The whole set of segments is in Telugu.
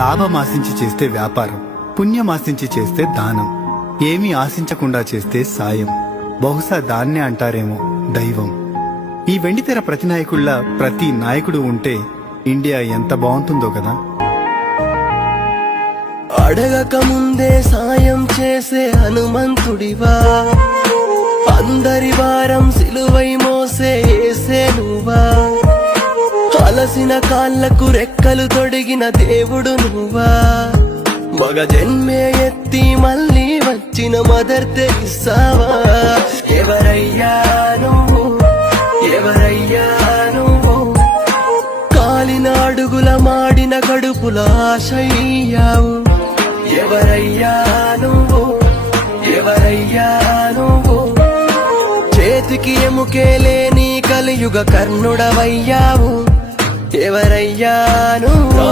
లాభం ఆశించి చేస్తే వ్యాపారం, పుణ్యం ఆశించి చేస్తే దానం, ఏమీ ఆశించకుండా చేస్తే సాయం. బహుశా దాన్నే అంటారేమో దైవం. ఈ వెండితెర ప్రతినాయకుల్లా ప్రతి నాయకుడు ఉంటే ఇండియా ఎంత బాగుంటుందో కదా. అడగక ముందే సాయం చేసే హనుమంతుడివా, అందరి వారం సిలువై మోసే యేసే నువ్వా, అలసిన కాళ్లకు రెక్కలు తొడిగిన దేవుడు నువ్వా, మగ జన్మే ఎత్తి మళ్ళీ వచ్చిన మదర్ తెరిసావా. ఎవరయ్యా నువ్వు, ఎవరయ్యా నువ్వు, కాలిన అడుగుల మాడిన కడుపుల ఆశయ్యావు. ఎవరయ్యా నువ్వు, ఎవరయ్యా నువ్వు, చేతికి ఎముకే లేని కలియుగ కర్ణుడవయ్యావు. ఎవరయ్యా నువ్వు.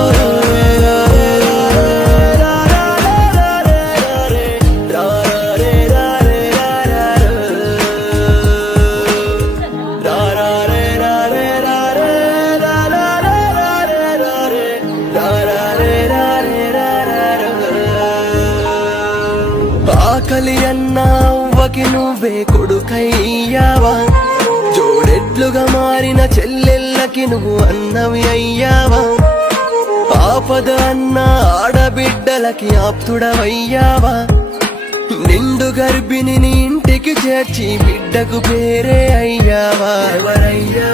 ఆకలి అన్నా అవ్వకి నువ్వే కొడుకయ్యావా, జోడెట్లుగా మారిన చెల్లెళ్ళకి నువ్వు అన్నవి అయ్యావా, ఆపద అన్న ఆడబిడ్డలకి ఆప్తుడవయ్యావా, నిండు గర్భిణి నీ ఇంటికి చేర్చి బిడ్డకు పేరే అయ్యావా. ఎవరయ్యా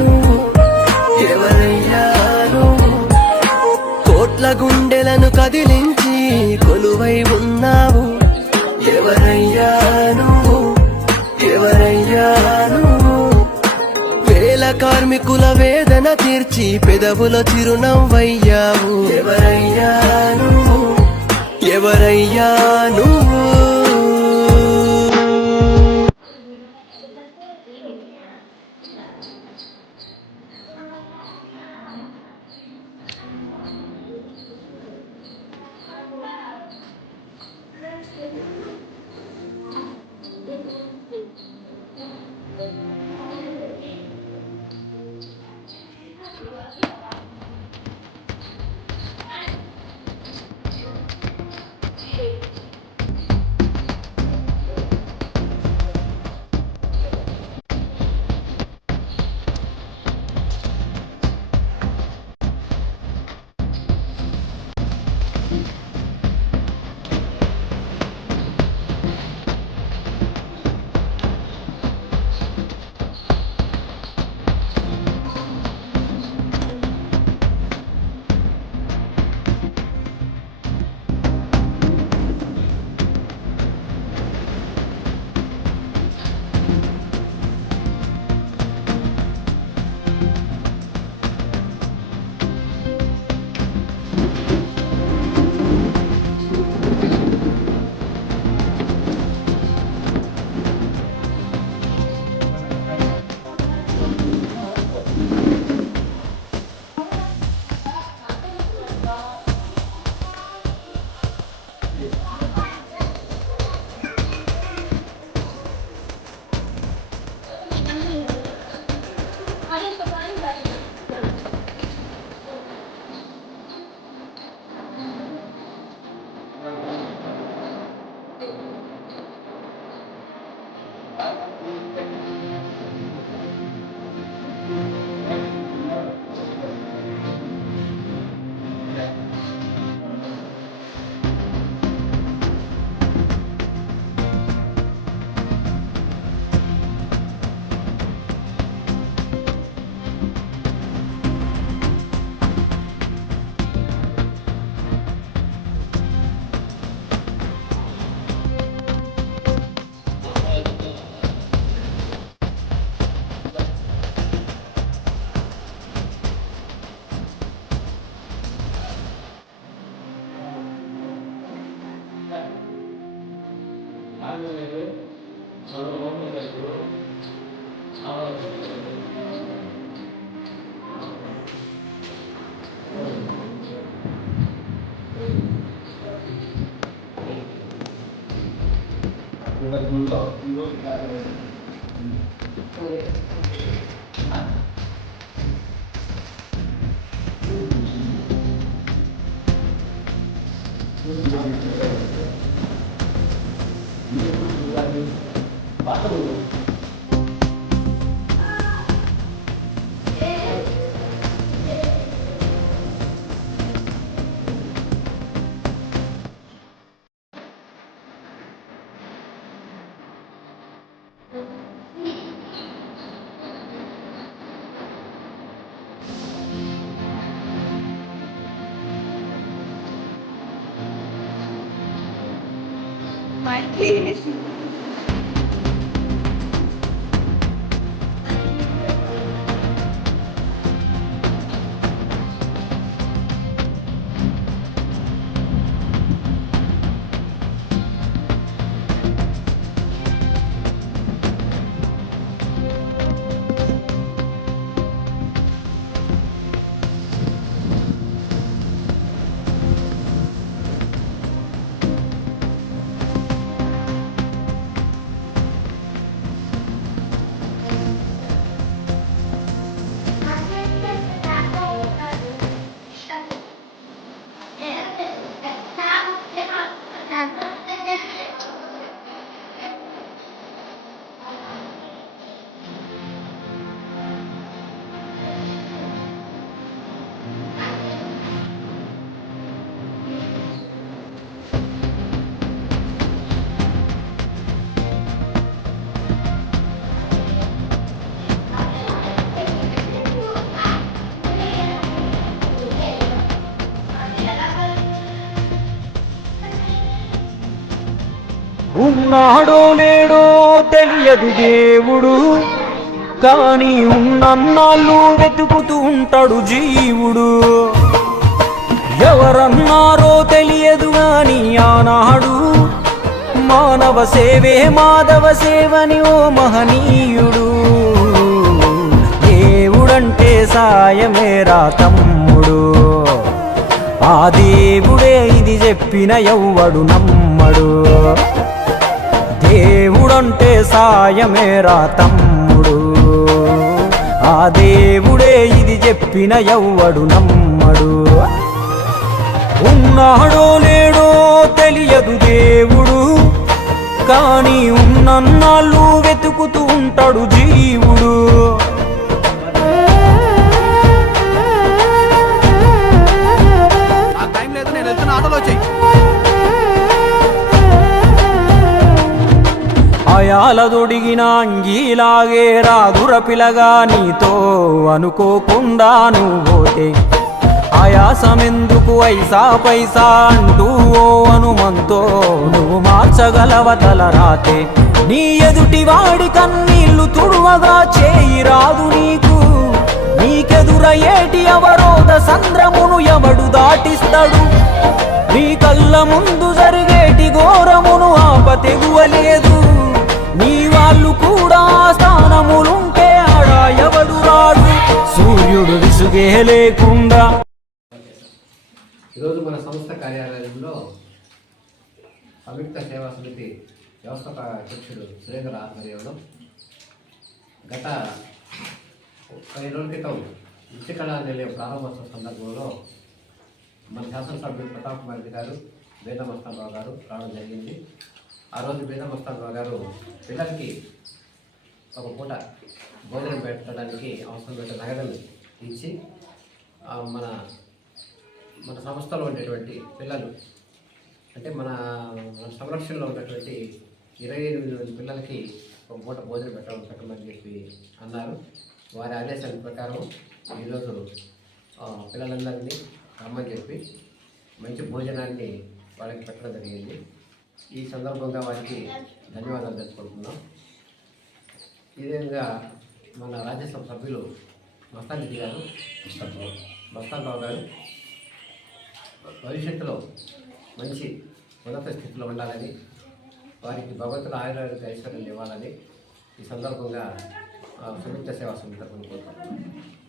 నువ్వు, ఎవరయ్యా నువ్వు, కోట్ల గుండెలను కదిలించి కొలువై ఉన్నావు. ఎవరయ్యా నువ్వు, ఎవరయ్యా నువ్వు, వేల కార్మికుల వేదన తీర్చి పెదవుల చిరునవ్వయ్యావు. ఎవరయ్యా నువ్వు, ఎవరయ్యా నువ్వు. My please. ఉన్నాడో లేడో తెలియదు దేవుడు, కానీ ఉన్నన్నాళ్ళు వెతుకుతూ ఉంటాడు జీవుడు. ఎవరన్నారో తెలియదు గాని ఆనాడు మానవ సేవే మాధవ సేవని ఓ మహనీయుడు. దేవుడంటే సాయమేరా తమ్ముడు, ఆ దేవుడే ఇది చెప్పిన ఎవ్వడు నమ్మడు. దేవుడంటే సాయమేరా తమ్ముడు, ఆ దేవుడే ఇది చెప్పిన ఎవ్వడు నమ్మడు. ఉన్నాడో లేడో తెలియదు దేవుడు, కానీ ఉన్నన్నాళ్ళు వెతుకుతూ ఉంటాడు జీవుడు. అయాలదొడిగిన అంగీలాగే రాదుర పిలగా నీతో అనుకోకుండా నువ్వోతే, ఆయాసమెందుకు ఐసా పైసా అంటూ ఓ అనుమంతో నువ్వు మార్చగలవ తల రాతే. నీ ఎదుటి వాడి కన్నీళ్లు తుడువగా చేయి రాదు నీకు, నీకెదురయ్యేటి అవరోధ సంద్రమును ఎవడు దాటిస్తాడు. నీ కళ్ళ ముందు జరిగేటి ఘోరమును ఆప తెగువలేదు, నీ వాళ్ళు కూడా స్థానములుంటే ఆడ ఎవడు రాడు. సూర్యుడు విసుగే లేకుండా. ఈరోజు మన సంస్థ కార్యాలయంలో సంయుక్త సేవా సమితి వ్యవస్థాపక అధ్యక్షుడు సురేంద్ర ఆధ్వర్యంలో గత 10 రోజుల క్రితం నృత్యకళా నిలయం ప్రారంభోత్సవ సందర్భంలో మన శాసనసభ్యులు ప్రతాప్ కుమార్ రెడ్డి గారు, బేదమస్తానరావు గారు రావడం జరిగింది. ఆ రోజు బేదమస్తానరావు గారు పిల్లలకి ఒక పూట భోజనం పెట్టడానికి అవసరమైన నగదులు ఇచ్చి మన మన సంస్థలో ఉండేటువంటి పిల్లలు అంటే మన సంరక్షణలో ఉన్నటువంటి 28 మంది పిల్లలకి ఒక పూట భోజనం పెట్టమని చెప్పి అన్నారు. వారి ఆదేశాల ప్రకారం ఈరోజు పిల్లలందరినీ రమ్మని చెప్పి మంచి భోజనాన్ని వాళ్ళకి పెట్టడం జరిగింది. ఈ సందర్భంగా వారికి ధన్యవాదాలు తెలుపుకుంటున్నాం. ఈ విధంగా మన రాజ్యసభ సభ్యులు మస్తాన్ రెడ్డి గారు, మస్తానరావు గారు భవిష్యత్తులో మంచి ఉన్నత స్థితిలో ఉండాలని, వారికి భగవంతుల ఆయుర్వేద ఐశ్వర్యాలు ఇవ్వాలని ఈ సందర్భంగా సంయుక్త సేవా సమితి తరఫున కోరుకుంటున్నాను.